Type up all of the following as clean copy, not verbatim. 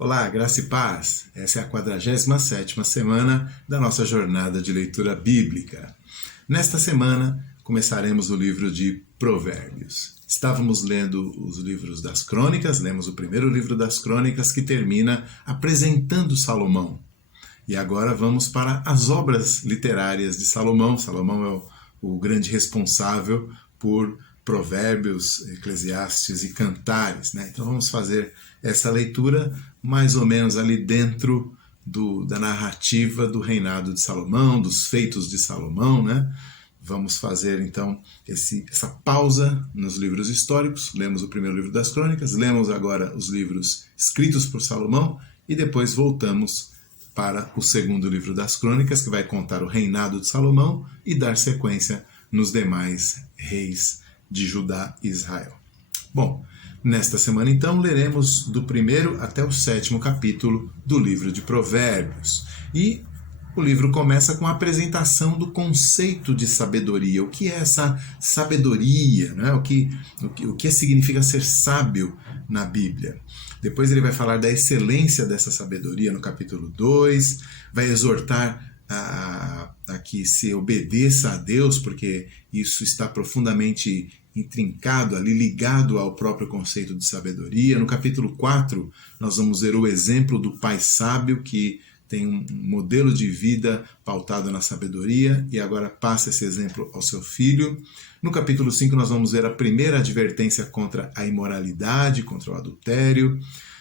Olá, graça e paz. Essa é a 47ª semana da nossa jornada de leitura bíblica. Nesta semana, começaremos o livro de Provérbios. Estávamos lendo os livros das Crônicas, lemos o primeiro livro das Crônicas que termina apresentando Salomão. E agora vamos para as obras literárias de Salomão. Salomão é o grande responsável por Provérbios, Eclesiastes e Cantares, né? Então vamos fazer essa leitura mais ou menos ali dentro da narrativa do reinado de Salomão, dos feitos de Salomão, né? Vamos fazer então essa pausa nos livros históricos. Lemos o primeiro livro das Crônicas, lemos agora os livros escritos por Salomão e depois voltamos para o segundo livro das Crônicas, que vai contar o reinado de Salomão e dar sequência nos demais reis de Judá e Israel. Bom, nesta semana então leremos do primeiro até o 7º capítulo do livro de Provérbios. E o livro começa com a apresentação do conceito de sabedoria. O que é essa sabedoria? Né? O que significa ser sábio na Bíblia? Depois ele vai falar da excelência dessa sabedoria no capítulo 2, vai exortar a que se obedeça a Deus, porque isso está profundamente intrincado ali, ligado ao próprio conceito de sabedoria. No capítulo 4, nós vamos ver o exemplo do pai sábio, que tem um modelo de vida pautado na sabedoria e agora passa esse exemplo ao seu filho. No capítulo 5 nós vamos ver a primeira advertência contra a imoralidade, contra o adultério.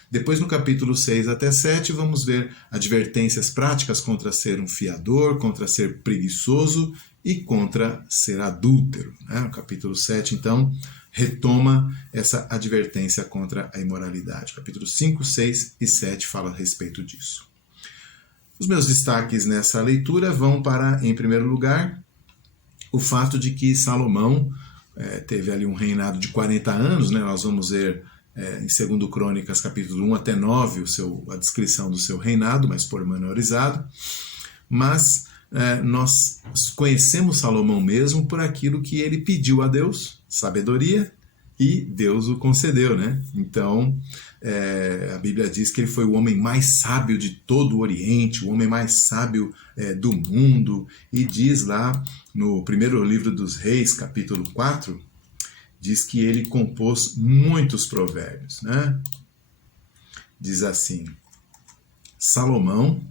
Depois no capítulo 6 até 7 vamos ver advertências práticas contra ser um fiador, contra ser preguiçoso e contra ser adúltero. Né? No capítulo 7 então retoma essa advertência contra a imoralidade. Capítulo 5, 6 e 7 fala a respeito disso. Os meus destaques nessa leitura vão para, em primeiro lugar, o fato de que Salomão teve ali um reinado de 40 anos, né? Nós vamos ver em 2 Crônicas, capítulo 1 até 9, a descrição do seu reinado, mais pormenorizado. Mas nós conhecemos Salomão mesmo por aquilo que ele pediu a Deus, sabedoria, e Deus o concedeu, né? Então, a Bíblia diz que ele foi o homem mais sábio de todo o Oriente, o homem mais sábio do mundo, e diz lá no primeiro livro dos Reis, capítulo 4, diz que ele compôs muitos provérbios, né? Diz assim, Salomão,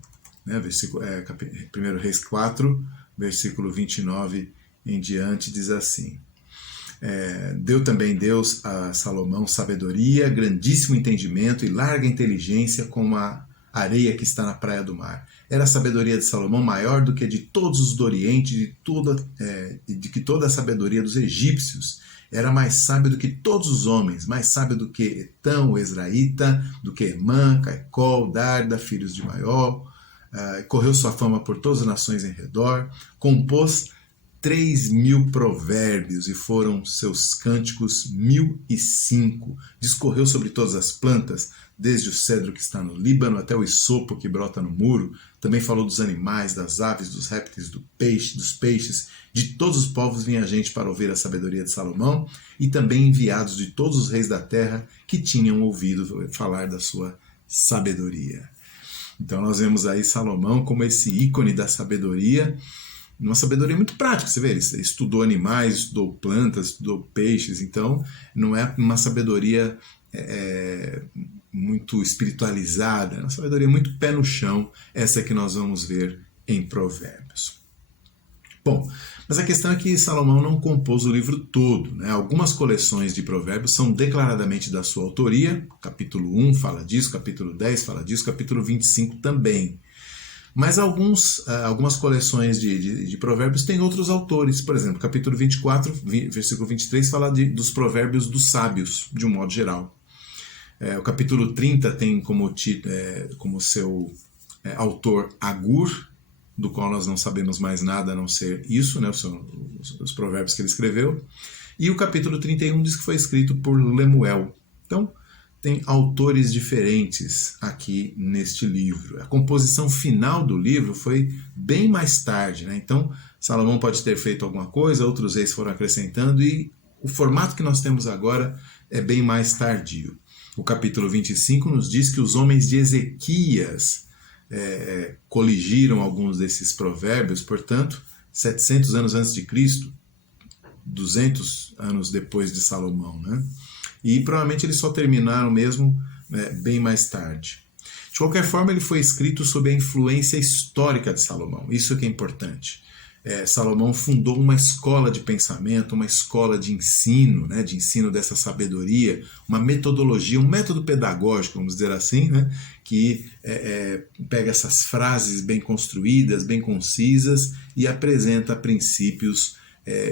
né, 1 Reis 4, versículo 29 em diante, diz assim, deu também Deus a Salomão sabedoria, grandíssimo entendimento e larga inteligência como a areia que está na praia do mar. Era a sabedoria de Salomão maior do que de todos os do Oriente, de que toda a sabedoria dos egípcios. Era mais sábio do que todos os homens, mais sábio do que Etão, o Ezraíta, do que Emã, Caicol, Darda, filhos de Maiol. Correu sua fama por todas as nações em redor, compôs 3.000 provérbios e foram seus cânticos 1.005. Discorreu sobre todas as plantas, desde o cedro que está no Líbano até o isopo que brota no muro. Também falou dos animais, das aves, dos répteis, dos peixes. De todos os povos vinha gente para ouvir a sabedoria de Salomão e também enviados de todos os reis da terra que tinham ouvido falar da sua sabedoria. Então nós vemos aí Salomão como esse ícone da sabedoria, uma sabedoria muito prática, você vê, ele estudou animais, estudou plantas, estudou peixes, então não é uma sabedoria muito espiritualizada, é uma sabedoria muito pé no chão, essa que nós vamos ver em Provérbios. Bom, mas a questão é que Salomão não compôs o livro todo, né? Algumas coleções de provérbios são declaradamente da sua autoria, capítulo 1 fala disso, capítulo 10 fala disso, capítulo 25 também. Mas algumas coleções de provérbios têm outros autores. Por exemplo, capítulo 24, versículo 23, fala dos provérbios dos sábios, de um modo geral. O capítulo 30 tem como seu autor Agur, do qual nós não sabemos mais nada a não ser isso, né? São os provérbios que ele escreveu. E o capítulo 31 diz que foi escrito por Lemuel. Então, tem autores diferentes aqui neste livro. A composição final do livro foi bem mais tarde, né? Então, Salomão pode ter feito alguma coisa, outros reis foram acrescentando, e o formato que nós temos agora é bem mais tardio. O capítulo 25 nos diz que os homens de Ezequias coligiram alguns desses provérbios, portanto, 700 anos antes de Cristo, 200 anos depois de Salomão, né? E provavelmente eles só terminaram mesmo bem mais tarde. De qualquer forma, ele foi escrito sob a influência histórica de Salomão. Isso que é importante. Salomão fundou uma escola de pensamento, uma escola de ensino, né, de ensino dessa sabedoria, uma metodologia, um método pedagógico, vamos dizer assim, né, que pega essas frases bem construídas, bem concisas e apresenta princípios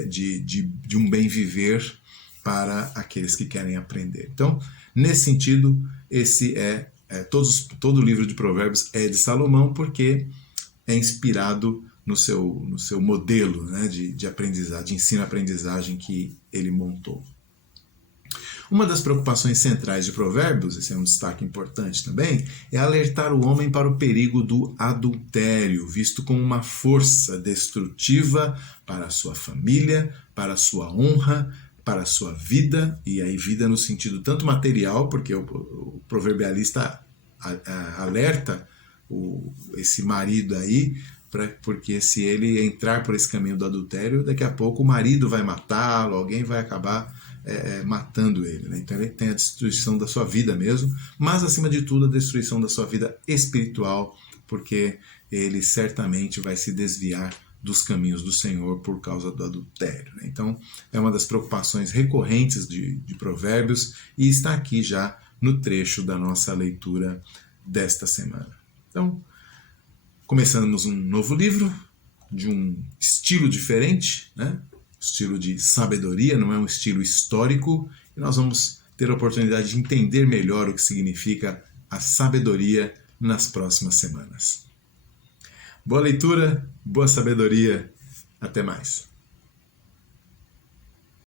de um bem viver para aqueles que querem aprender. Então, nesse sentido, todo o livro de Provérbios é de Salomão, porque é inspirado no seu modelo, né, de aprendizagem, de ensino-aprendizagem que ele montou. Uma das preocupações centrais de Provérbios, esse é um destaque importante também, é alertar o homem para o perigo do adultério, visto como uma força destrutiva para a sua família, para a sua honra, para a sua vida, e aí vida no sentido tanto material, porque o proverbialista alerta esse marido aí, porque se ele entrar por esse caminho do adultério, daqui a pouco o marido vai matá-lo, alguém vai acabar matando ele, né? Então ele tem a destruição da sua vida mesmo, mas acima de tudo a destruição da sua vida espiritual, porque ele certamente vai se desviar dos caminhos do Senhor por causa do adultério, né? Então é uma das preocupações recorrentes de Provérbios e está aqui já no trecho da nossa leitura desta semana. Então, começamos um novo livro, de um estilo diferente, né? Estilo de sabedoria, não é um estilo histórico, e nós vamos ter a oportunidade de entender melhor o que significa a sabedoria nas próximas semanas. Boa leitura, boa sabedoria, até mais.